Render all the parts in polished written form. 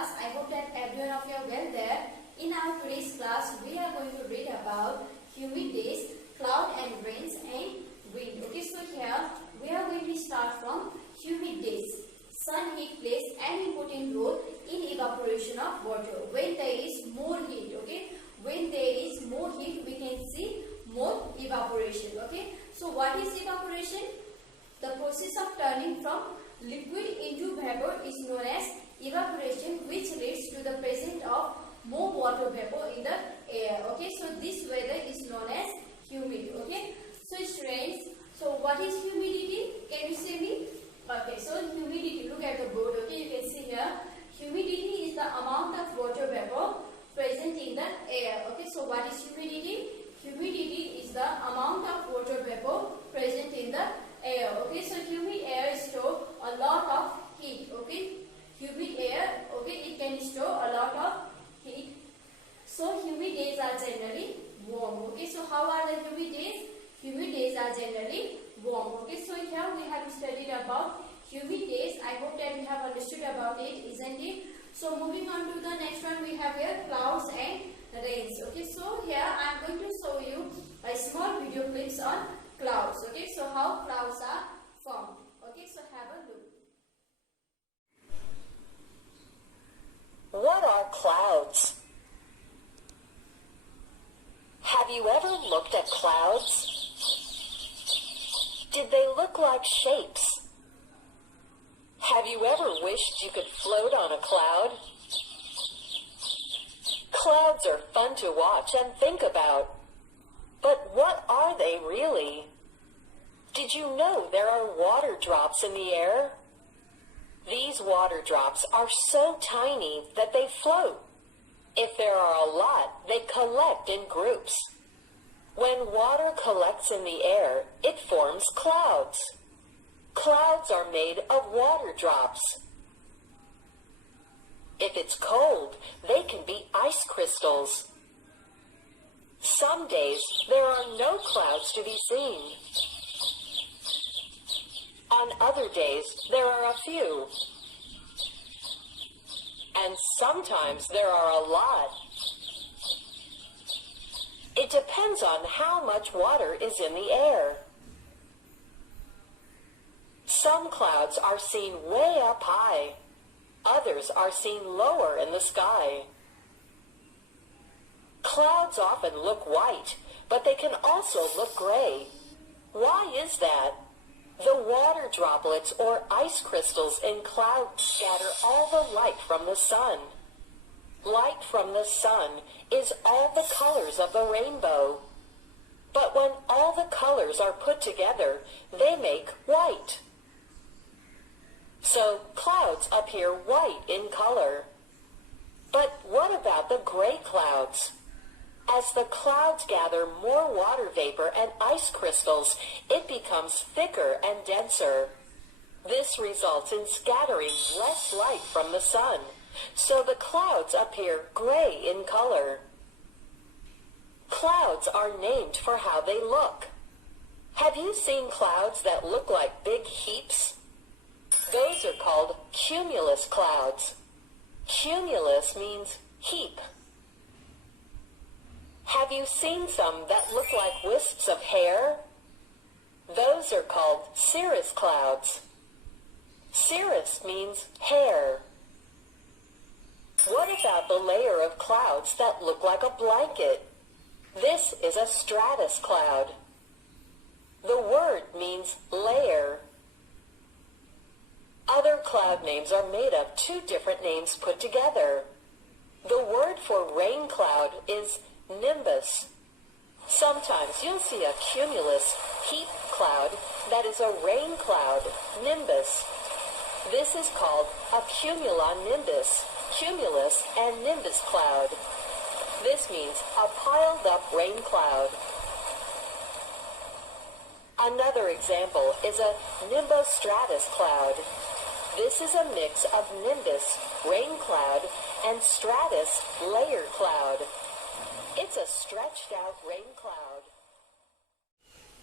class. I hope that everyone of you are well there. In our today's class, we are going to read about humid days, cloud and rains and wind. Okay, so here we are going to start from humid days. Sun heat plays an important role in evaporation of water. When there is more heat, okay, when there is more heat, we can see more evaporation. Okay, so what is evaporation? The process of turning from liquid into vapor is known as evaporation, which leads to the presence of more water vapor in the air. Okay, so this weather is known as humid. Okay, so students, so what is humidity? Can you see me? Okay, so humidity, look at the board. Okay, you can see here, humidity is the amount of water vapor present in the air. Okay, so what is humidity? Humidity is the amount of water vapor present in the air. Okay, so humid air store a lot of heat. Okay, humid air, okay, it can store a lot of heat. So humid days are generally warm. Okay, so how are the humid days? Humid days are generally warm. Okay, so here we have studied about humid days. I hope that you have understood about it, isn't it? So moving on to the next one, we have here clouds and rains. Okay, so here I am going to show you a small video clips on clouds. Okay, so how clouds are formed. Okay, so have a look. What are clouds? Have you ever looked at clouds? Did they look like shapes? Have you ever wished you could float on a cloud? Clouds are fun to watch and think about. But what are they really? Did you know there are water drops in the air? These water drops are so tiny that they float. If there are a lot, they collect in groups. When water collects in the air, it forms clouds. Clouds are made of water drops. If it's cold, they can be ice crystals. Some days, there are no clouds to be seen. On other days, there are a few. And sometimes there are a lot. It depends on how much water is in the air. Some clouds are seen way up high. Others are seen lower in the sky. Clouds often look white, but they can also look gray. Why is that? The water droplets or ice crystals in clouds scatter all the light from the sun. Light from the sun is all the colors of the rainbow. But when all the colors are put together, they make white. So clouds appear white in color. But what about the gray clouds? As the clouds gather more water vapor and ice crystals, it becomes thicker and denser. This results in scattering less light from the sun, so the clouds appear gray in color. Clouds are named for how they look. Have you seen clouds that look like big heaps? Those are called cumulus clouds. Cumulus means heap. Have you seen some that look like wisps of hair? Those are called cirrus clouds. Cirrus means hair. What about the layer of clouds that look like a blanket? This is a stratus cloud. The word means layer. Other cloud names are made of two different names put together. The word for rain cloud is nimbus. Sometimes you'll see a cumulus heap cloud that is a rain cloud, nimbus. This is called a cumulonimbus, cumulus and nimbus cloud. This means a piled up rain cloud. Another example is a Nimbostratus cloud. This is a mix of nimbus, rain cloud, and stratus, layer cloud. It's a stretched out rain cloud.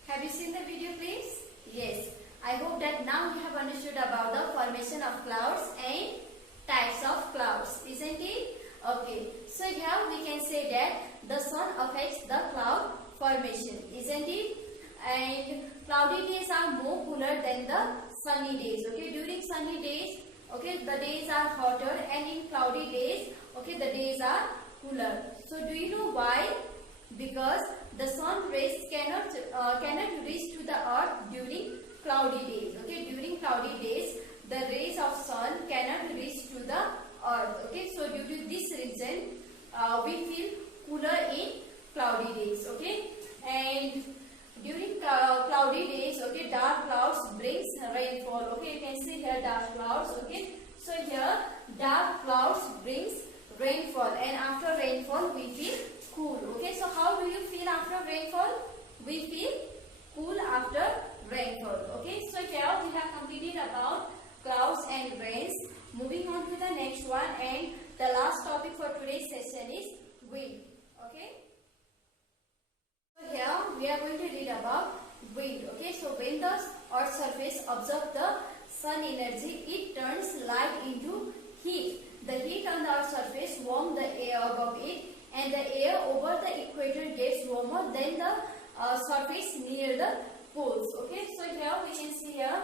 Have you seen the video, please? Yes. I hope that now you have understood about the formation of clouds and types of clouds, isn't it? Okay, so here we can say that the sun affects the cloud formation, isn't it? And cloudy days are more cooler than the sunny days. Okay, during sunny days, okay, the days are hotter, and in cloudy days, okay, the days are cooler. So do you know why? Because the sun rays cannot reach to the earth during cloudy days. Okay, during cloudy days, the rays of sun cannot reach to the earth. Okay, so due to this reason, we feel cooler in cloudy days. Okay, and during cloudy days, okay, dark clouds brings rainfall. Okay, you can see here dark clouds. Okay, so here dark clouds brings rainfall, and after rainfall we feel cool. Okay, so how do you feel after rainfall? We feel cool after rainfall. Okay, so here we have completed about clouds and rains. Moving on to the next one, and the last topic for today's session is wind. Okay, so here we are going to read about wind. Okay, so when the earth's surface absorbs the sun energy, it turns light into heat. The heat on the earth's surface warms the air above it, and the air over the equator gets warmer than the surface near the poles. Okay, so here we can see here,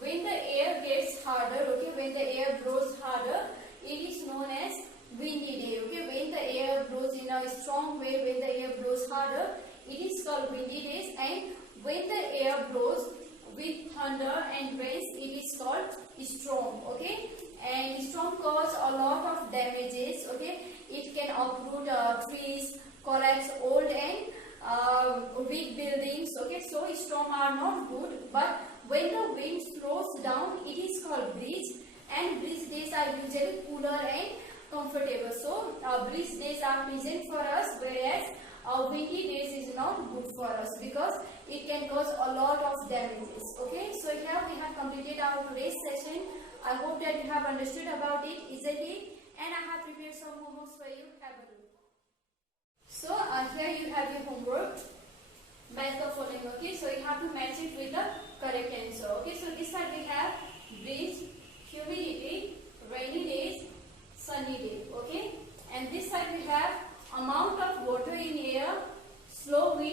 when the air gets harder, okay, when the air blows harder, it is known as windy day. Okay, when the air blows in a strong way, when the air blows harder, it is called windy days, and when the air blows with thunder and rains, it is called storm. Okay, and storm cause a lot of damages. Okay, it can uproot trees, collapse old and weak buildings. Okay, so storm are not good, but when the wind slows down, it is called breeze, and breeze days are usually cooler and comfortable. So breeze days are pleasant for us, whereas windy days is not good for us because it can cause a lot of damages. Okay, so here we have completed our today's session. I hope that you have understood about it, isn't it? And I have prepared some homeworks for you. Have a look. So here you have your homework. Match the following. Okay, so you have to match it with the correct answer. Okay, so this side we have breeze, humidity, rainy days, sunny day. Okay, and this side we have amount of water in air, slow wind